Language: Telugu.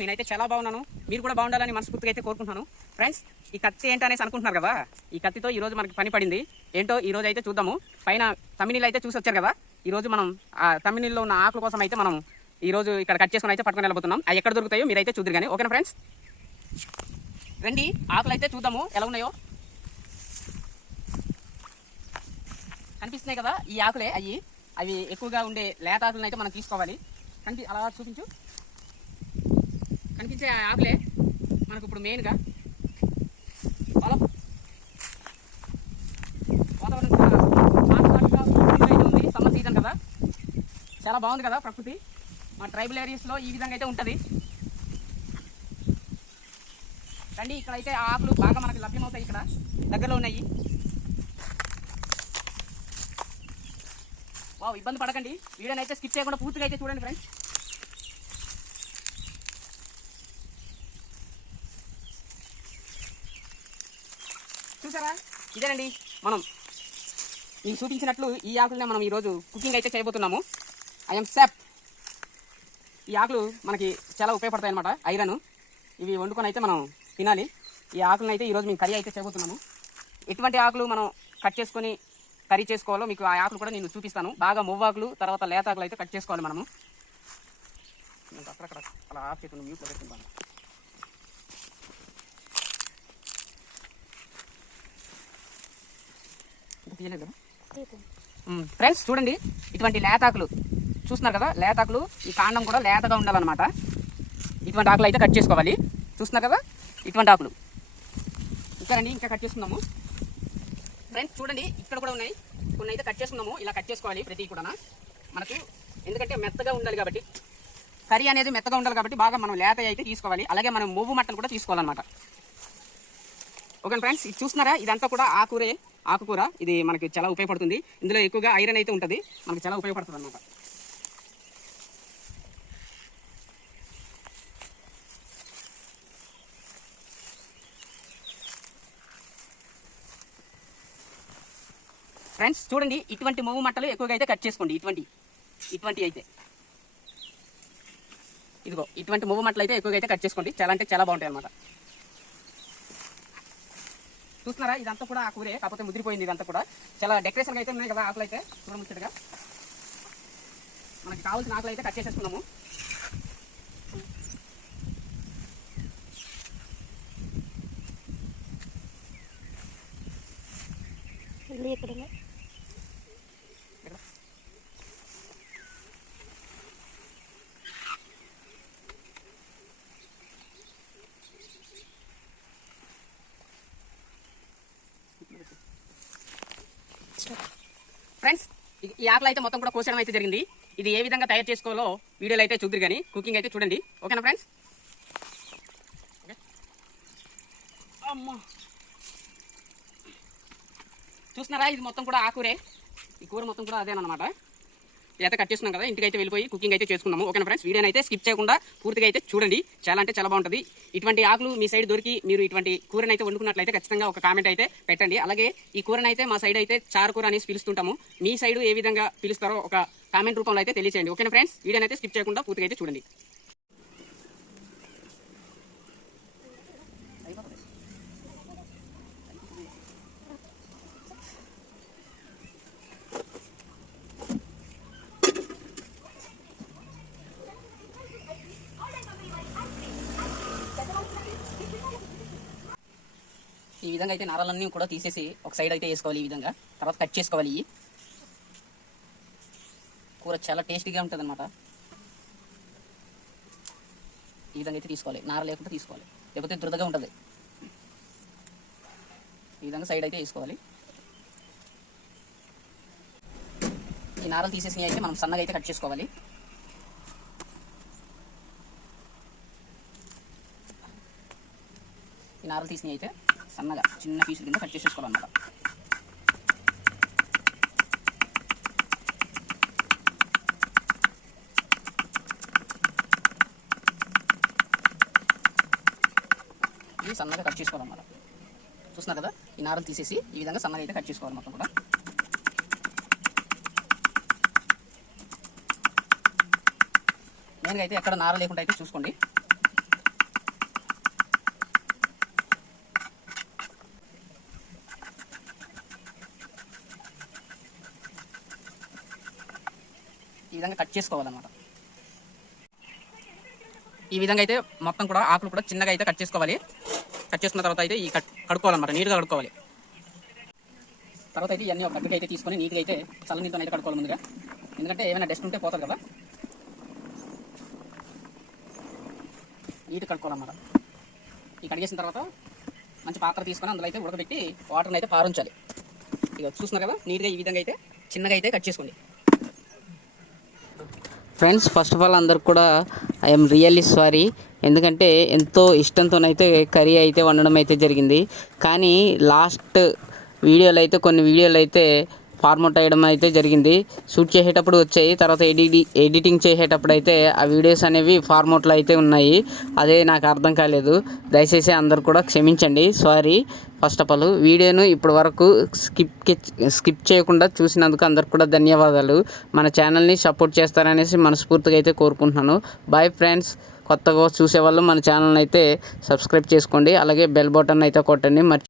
నేనైతే చాలా బాగున్నాను. మీరు కూడా బాగుండాలని మనస్ఫూర్తిగా అయితే కోరుకుంటున్నాను. ఫ్రెండ్స్, ఈ కత్తి ఏంటనేసి అనుకుంటున్నారు కదా. ఈ కత్తితో ఈరోజు మనకి పని పడింది. ఏంటో ఈ రోజు అయితే చూద్దాము. పైన తమిళ అయితే చూసి వచ్చారు కదా. ఈరోజు మనం ఆ తమిళలో ఉన్న ఆకుల కోసం అయితే మనం ఈరోజు ఇక్కడ కట్ చేసుకుని అయితే పట్టుకొని వెళ్ళబోతున్నాం. అవి ఎక్కడ దొరుకుతాయో మీరైతే చూద్దరు కానీ. ఓకేనా ఫ్రెండ్స్, రండి ఆకులు అయితే చూద్దాము ఎలా ఉన్నాయో. కనిపిస్తున్నాయి కదా ఈ ఆకులే అవి ఎక్కువగా ఉండే లేత ఆకులను అయితే మనం తీసుకోవాలి. అలా చూపించు. కనిపించే ఆకులే మనకు ఇప్పుడు మెయిన్గా వాతావరణం ఉంది. సమ్మర్ సీజన్ కదా, చాలా బాగుంది కదా ప్రకృతి. మన ట్రైబల్ ఏరియాస్లో ఈ విధంగా అయితే ఉంటుంది. రండి, ఇక్కడైతే ఆకులు బాగా మనకి లభ్యమవుతాయి. ఇక్కడ దగ్గరలో ఉన్నాయి. వావ్, ఇబ్బంది పడకండి. వీడియోని అయితే స్కిప్ చేయకుండా పూర్తిగా అయితే చూడండి ఫ్రెండ్స్. చూసారా, ఇదేనండి మనం మీకు చూపించినట్లు ఈ ఆకులనే మనం ఈరోజు కుకింగ్ అయితే చేయబోతున్నాము. ఐఎమ్ సెప్. ఈ ఆకులు మనకి చాలా ఉపయోగపడతాయి అన్నమాట, ఐరన్. ఇవి వండుకొని అయితే మనం తినాలి. ఈ ఆకులను అయితే ఈరోజు మేము కర్రీ అయితే చేయబోతున్నాము. ఎటువంటి ఆకులు మనం కట్ చేసుకొని కర్రీ చేసుకోవాలో మీకు ఆ ఆకులు కూడా నేను చూపిస్తాను. బాగా మువ్వాకులు, తర్వాత లేతాకులు అయితే కట్ చేసుకోవాలి మనము. అక్కడక్కడ అలా ఆఫ్ చేతులు మ్యూట్లో పెట్టుకుంటాను. ఫ్రెండ్స్ చూడండి, ఇటువంటి లేతాకులు చూస్తున్నారు కదా. లేతాకులు ఈ కాండం కూడా లేతగా ఉండాలన్నమాట. ఇటువంటి ఆకులు అయితే కట్ చేసుకోవాలి. చూస్తున్నారు కదా ఇటువంటి ఆకులు. ఇంకా కట్ చేసుకుందాము. ఫ్రెండ్స్ చూడండి, ఇక్కడ కూడా ఉన్నాయి. కొన్ని అయితే కట్ చేసుకున్నాము. ఇలా కట్ చేసుకోవాలి ప్రతి కూడా మనకు, ఎందుకంటే మెత్తగా ఉండాలి కాబట్టి, కర్రీ అనేది మెత్తగా ఉండాలి కాబట్టి బాగా మనం లేత అయితే తీసుకోవాలి. అలాగే మనం మూవ్వు మట్టలు కూడా తీసుకోవాలన్నమాట. ఓకే ఫ్రెండ్స్, ఇది చూస్తున్నారా, ఇదంతా కూడా ఆకుకూర. ఇది మనకి చాలా ఉపయోగపడుతుంది. ఇందులో ఎక్కువగా ఐరన్ అయితే ఉంటుంది, మనకి చాలా ఉపయోగపడుతుంది అన్నమాట. ఫ్రెండ్స్ చూడండి, ఇటువంటి మూవ్వు మట్టలు ఎక్కువగా అయితే కట్ చేసుకోండి. ఇటువంటి అయితే ఇదిగో ఇటువంటి మూవ్వు మట్టలు అయితే ఎక్కువగా అయితే కట్ చేసుకోండి. చాలా అంటే చాలా బాగుంటాయి అన్నమాట. చూస్తున్నారా, ఇదంతా కూడా ఆకురే, కాకపోతే ముదిరిపోయింది. ఇదంతా కూడా చాలా డెకరేషన్గా అయితే ఉన్నాయి కదా ఆకులు అయితే. చూడముచ్చటగా మనకి కావాల్సిన ఆకులు అయితే కట్ చేసేసుకున్నాము. ఫ్రెండ్స్, ఈ ఆకులు అయితే మొత్తం కూడా కోసడం అయితే జరిగింది. ఇది ఏ విధంగా తయారు చేసుకోవాలో వీడియోలో అయితే చూద్దరు కానీ, కుకింగ్ అయితే చూడండి. ఓకేనా ఫ్రెండ్స్? అమ్మా, చూస్తున్నారా, ఇది మొత్తం కూడా ఆకురే. ఈ కూర మొత్తం కూడా అదేనమాట. అయితే కట్ చేస్తున్నాం కదా, ఇంటికి అయితే వెళ్ళిపోయి కుకింగ్ అయితే చేసుకున్నాము. ఓకేనా ఫ్రెండ్స్, వీడియోని అయితే స్కిప్ చేయకుండా పూర్తిగా అయితే చూడండి. చాలా అంటే చాలా బాగుంటుంది. ఇటువంటి ఆకులు మీ సైడ్ దొరికి మీరు ఇటువంటి కూరని అయితే వండుకున్నట్లయితే ఖచ్చితంగా ఒక కామెంట్ అయితే పెట్టండి. అలాగే ఈ కూరని అయితే మా సైడ్ అయితే చారు కూర అనేసి పిలుస్తుంటాము. మీ సైడ్ ఏ విధంగా పిలుస్తారో ఒక కామెంట్ రూపంలో అయితే తెలియచేయండి. ఓకేనా ఫ్రెండ్స్, వీడియోని అయితే స్కిప్ చేయకుండా పూర్తిగా అయితే చూడండి. ఈ విధంగా అయితే నారలన్నీ కూడా తీసేసి ఒక సైడ్ అయితే వేసుకోవాలి. ఈ విధంగా తర్వాత కట్ చేసుకోవాలి. ఈ కూర చాలా టేస్టీగా ఉంటుంది అన్నమాట. ఈ విధంగా అయితే తీసుకోవాలి, నార లేకుండా తీసుకోవాలి, లేకపోతే దురదగా ఉంటుంది. ఈ విధంగా సైడ్ అయితే వేసుకోవాలి. ఈ నారలు తీసేసినవి అయితే మనం సన్నగా అయితే కట్ చేసుకోవాలి. ఈ నారలు తీసినవి అయితే సన్నగా చిన్న పీసుల కింద కట్ చేసేసుకోవాలన్నమాట. ఇది సన్నగా కట్ చేసుకోవాలన్నమాట. చూస్తున్నారు కదా, ఈ నారలు తీసేసి ఈ విధంగా సన్నగా అయితే కట్ చేసుకోవాలి మొత్తం కూడా. మెయిన్గా అయితే ఎక్కడ నార లేకుండా అయితే చూసుకోండి. విధంగా కట్ చేసుకోవాలన్నమాట. ఈ విధంగా అయితే మొత్తం కూడా ఆకులు కూడా చిన్నగా అయితే కట్ చేసుకోవాలి. కట్ చేసుకున్న తర్వాత అయితే ఈ కడుక్కోవాలన్నమాట, నీట్గా కడుక్కోవాలి. తర్వాత అయితే ఇవన్నీ ఒక దగ్గరికి అయితే తీసుకొని నీట్గా అయితే చల్లనీతో అయితే కడుక్కోవాలి ముందుగా, ఎందుకంటే ఏమైనా డస్ట్ ఉంటే పోతుంది కదా. నీట్గా కడుక్కోవాలన్నమాట. ఈ కడిగేసిన తర్వాత మంచి పాత్ర తీసుకొని అందులో అయితే ఉడకబెట్టి వాటర్ని అయితే పారుంచాలి. ఇక చూస్తున్నారు కదా, నీట్గా ఈ విధంగా అయితే చిన్నగా అయితే కట్ చేసుకోండి. ఫ్రెండ్స్, ఫస్ట్ ఆఫ్ ఆల్ అందరికి కూడా ఐఎమ్ రియల్లీ సారీ. ఎందుకంటే ఎంతో ఇష్టంతోనైతే కర్రీ అయితే వండడం అయితే జరిగింది. కానీ లాస్ట్ వీడియోలు అయితే కొన్ని వీడియోలు అయితే ఫార్మట్ అయ్యడం అయితే జరిగింది. షూట్ చేసేటప్పుడు వచ్చాయి, తర్వాత ఎడిటింగ్ చేసేటప్పుడు అయితే ఆ వీడియోస్ అనేవి ఫార్మట్లో అయితే ఉన్నాయి. అదే నాకు అర్థం కాలేదు. దయచేసి అందరు కూడా క్షమించండి, సారీ. ఫస్ట్ ఆఫ్ ఆల్ వీడియోను ఇప్పటి వరకు స్కిప్ చేయకుండా చూసినందుకు అందరికి కూడా ధన్యవాదాలు. మన ఛానల్ని సపోర్ట్ చేస్తారనేసి మనస్ఫూర్తిగా అయితే కోరుకుంటున్నాను. Bye friends. కొత్తగా చూసేవాళ్ళు మన ఛానల్ని అయితే సబ్స్క్రైబ్ చేసుకోండి, అలాగే బెల్ బటన్ అయితే కొట్టండి.